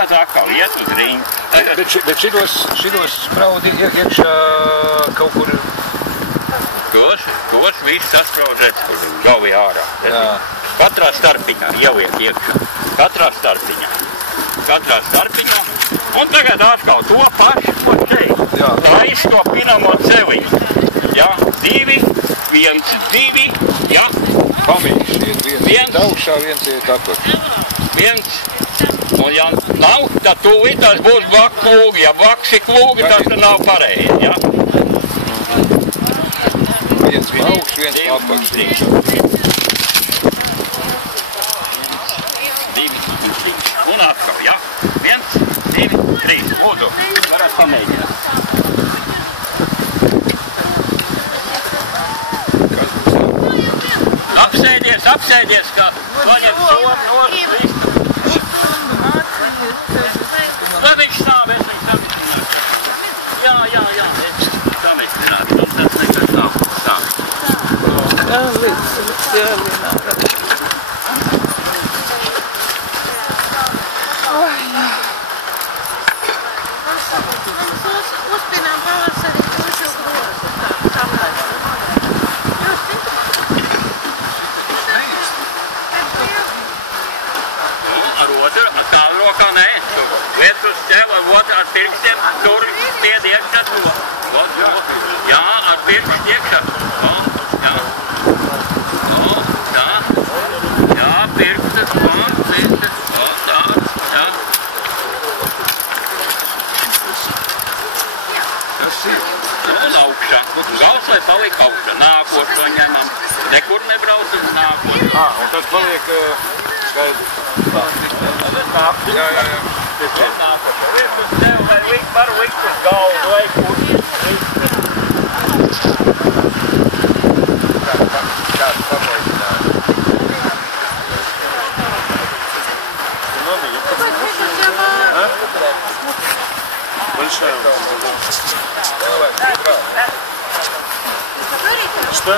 tagad atkal iet uz ringu. Bet šitos spraudi iekšā kaut kur... Tos viss sasprauž galvi ārā. Katrā starpiņā ieliek iekšā. Katrā starpiņā. Un tagad atkal to pašu, ko šeit. Laiz to pinamo celiņu. Ja, 2, 1, 2, ja. Pamīši iet viens augšā, viens iet apakšā. 1. Un ja nav, tad tūlīt tas būs blakus klūgi. Ja blakus ir klūgi, tas nav pareizi, ja. Viens augšs, viens apakšā. 2, 3. Un atkal, ja. 1, 2, 3. Lūdzu, varat pamēģināt. Apsēdies, kā paņem somu nost. Lai viņš stāvēs, viņš samitināt. Jā, viņš samitināt. Un tas nekas nav stāvīt. Jā, līdz jāvināt. Uzpinām pavasarī pušu grozu. Ar otru, ar kādu rokā nē. Liet uz tev, ar otru, ar pirkstiem, tur spied iekšā to. Jā, ar pirkstu iekšā. Jā. Jā, pirkstas, pirkstas. Jā. Tas ir. Un augšā. Gals, lai paliek augšā. Nākošo ņemam. Nekur nebrauc uz nākošo. Un tad paliek skaidrs. Jā. Tas ir nākošo. Liet uz tev, vai var likt uz galvu, vai kur. Kāds pamēģināt. Что?